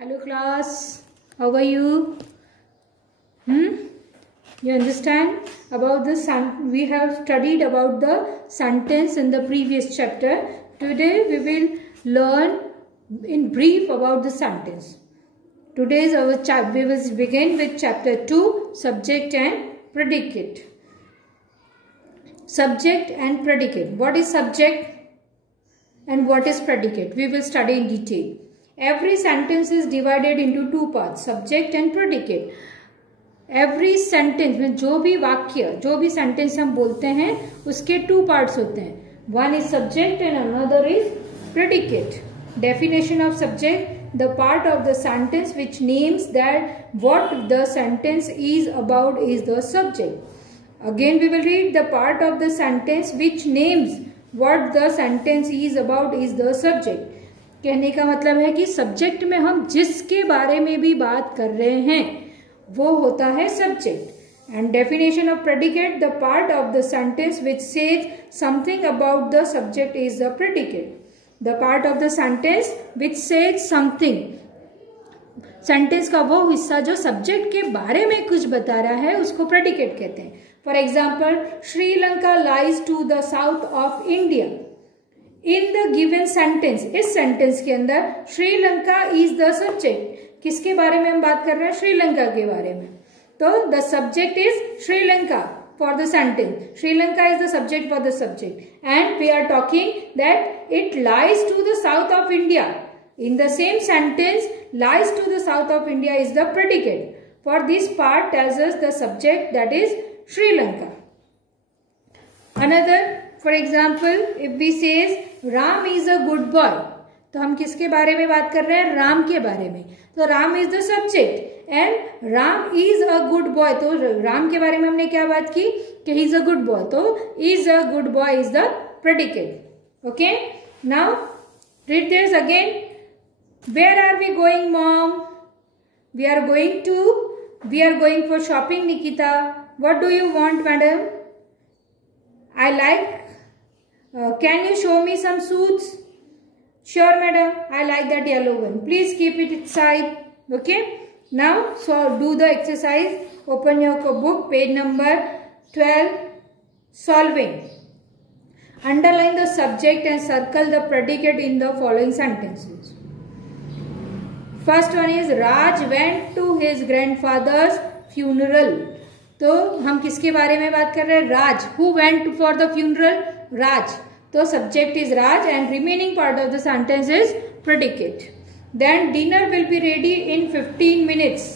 Hello class, how are you? You understand about the we have studied about the sentence in the previous chapter. Today we will learn in brief about the sentence. Today's our chapter, we will begin with chapter 2, subject and predicate. Subject and predicate. What is subject and what is predicate? We will study in detail. Every sentence is divided into two parts, subject and predicate. Every sentence में जो भी वाक्य, जो भी sentence हम बोलते हैं, उसके two parts होते हैं. One is subject and another is predicate. Definition of subject: the part of the sentence which names that what the sentence is about is the subject. Again we will read the part of the sentence which names what the sentence is about is the subject. कहने का मतलब है कि subject में हम जिसके बारे में भी बात कर रहे हैं वो होता है subject. And definition of predicate: the part of the sentence which says something about the subject is the predicate. The part of the sentence which says something, sentence का वो हिस्सा जो सब्जेक्ट के बारे में कुछ बता रहा है उसको प्रेडिकेट कहते हैं. For example, Sri Lanka lies to the south of India. In the given sentence, इस सेंटेंस के अंदर श्रीलंका इज द सब्जेक्ट. किसके बारे में हम बात कर रहे हैं? श्रीलंका के बारे में. तो the subject is Sri Lanka for the sentence. Sri Lanka is the subject for the subject and we are talking that it lies to the south of India. In the same sentence, lies to the south of India is the predicate. For this part tells us the subject, that is Sri Lanka. Another, for example, if we says Ram is a good boy, तो हम किसके बारे में बात कर रहे हैं? राम के बारे में. तो Ram is the subject and Ram is a good boy. तो राम के बारे में हमने क्या बात की कि he is a good boy. तो is a good boy is the predicate. Okay. Now read this again. Where are we going, Mom? We are going for shopping, Nikita. What do you want, madam? I like. Can you show me some suits? Sure, madam. I like that yellow one. Please keep it inside. Okay. Now, so do the exercise. Open your book, page number 12. Solving. Underline the subject and circle the predicate in the following sentences. First one is Raj went to his grandfather's funeral. तो हम किसके बारे में बात कर रहे हैं? Raj. Who went for the funeral? Raj. तो subject is Raj and remaining part of the sentence is predicate. Then dinner will be ready in 15 minutes.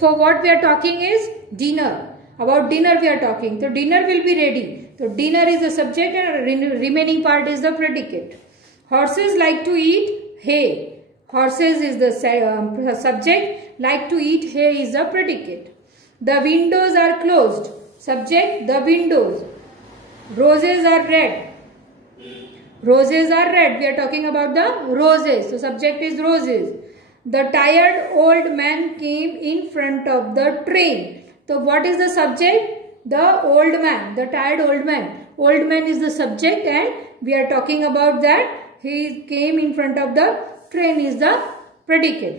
For what we are talking is dinner. About dinner we are talking. तो dinner will be ready. तो dinner is the subject and remaining part is the predicate. Horses like to eat hay. Horses is the subject. Like to eat hay is the predicate. The windows are closed. Subject, the windows. Roses are red. Roses are red. We are talking about the roses. So subject is roses. The tired old man came in front of the train. So what is the subject? The old man. The tired old man. Old man is the subject and we are talking about that. He came in front of the train is the predicate.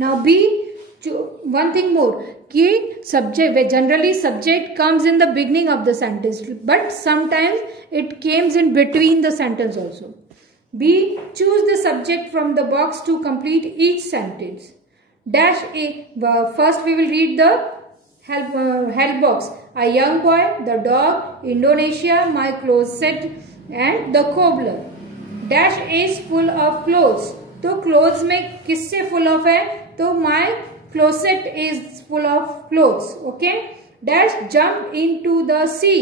Now B, one thing more, कि subject, generally subject comes in the beginning of the sentence, but sometimes it comes in between the sentence also. B, choose the subject from the box to complete each sentence. Dash A, first we will read the help box. A young boy, the dog, Indonesia, my closet and the cobbler. Dash is full of clothes. तो clothes में किससे full of है? तो my closet is full of clothes. Okay. Dash jump into the sea.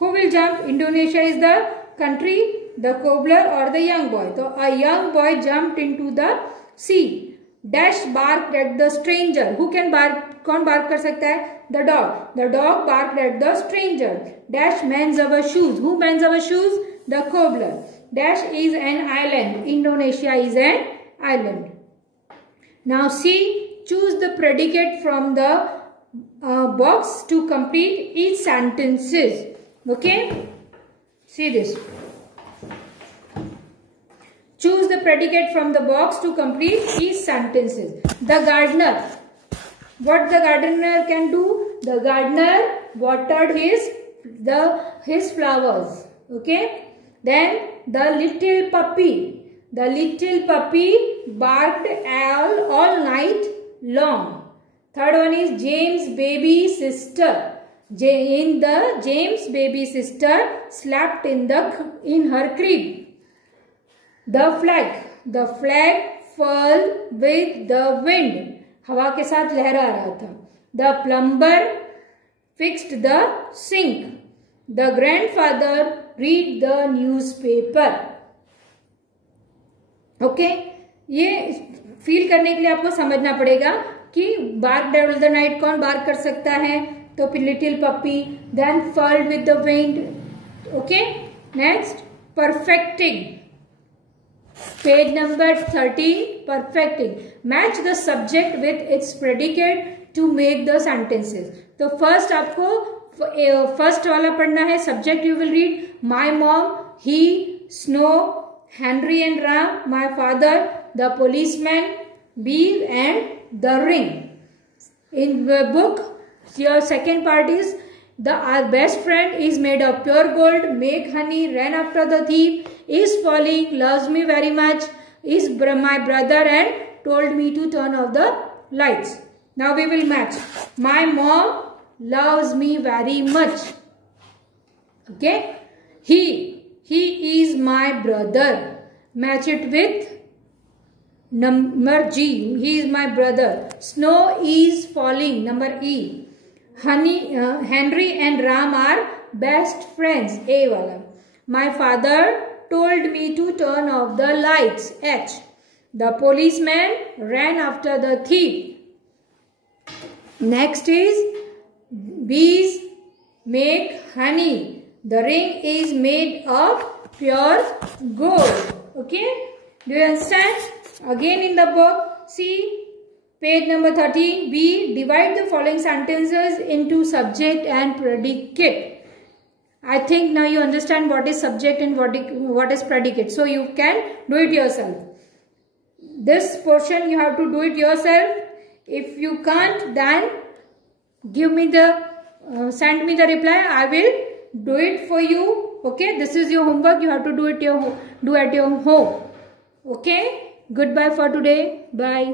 Who will jump? Indonesia is the country, the cobbler और the young boy. तो a young boy jumped into the sea. Dash bark at the stranger. Who can bark? कौन bark कर सकता है? The dog. The dog bark at the stranger. Dash mends our shoes. Who mends our shoes? The cobbler. Dash is an island. Indonesia is an island. Now C, choose the predicate from the box to complete each sentences. Okay. See this. Choose the predicate from the box to complete these sentences. The gardener. What the gardener can do? The gardener watered his flowers. Okay. Then the little puppy. The little puppy barked all night long. Third one is James' baby sister. James' baby sister slept in her crib. The flag fell with the wind. हवा के साथ लहरा रहा था. The plumber fixed the sink. The grandfather read the newspaper. ओके, ये feel करने के लिए आपको समझना पड़ेगा कि बार्क डेविल द नाइट कौन बार्क कर सकता है. तो फिर little puppy, then furled with the wind. Okay, next perfecting. Page number 13. Perfecting. Match the subject with its predicate to make the sentences. तो फर्स्ट आपको फर्स्ट वाला पढ़ना है. Subject you will read my mom, he, snow, Henry and Ram, my father, the पोलिसमैन, bee and the ring. In the book, your second part is our best friend is made of pure gold, make honey, ran after the thief, is falling, loves me very much, is my brother and told me to turn off the lights. Now we will match. My mom loves me very much. Okay. He is my brother. Match it with number G. He is my brother. Snow is falling. Number E. Henry and Ram are best friends. A wala. My father told me to turn off the lights. H. The policeman ran after the thief. Next is bees make honey. The ring is made of pure gold. Okay. Do you understand? Again in the book, see page number 13. B. Divide the following sentences into subject and predicate. I think now you understand what is subject and what is predicate. So you can do it yourself. This portion you have to do it yourself. If you can't, then give me send me the reply. I will do it for you. Okay. This is your homework. You have to do at your home. Okay. Goodbye for today. Bye.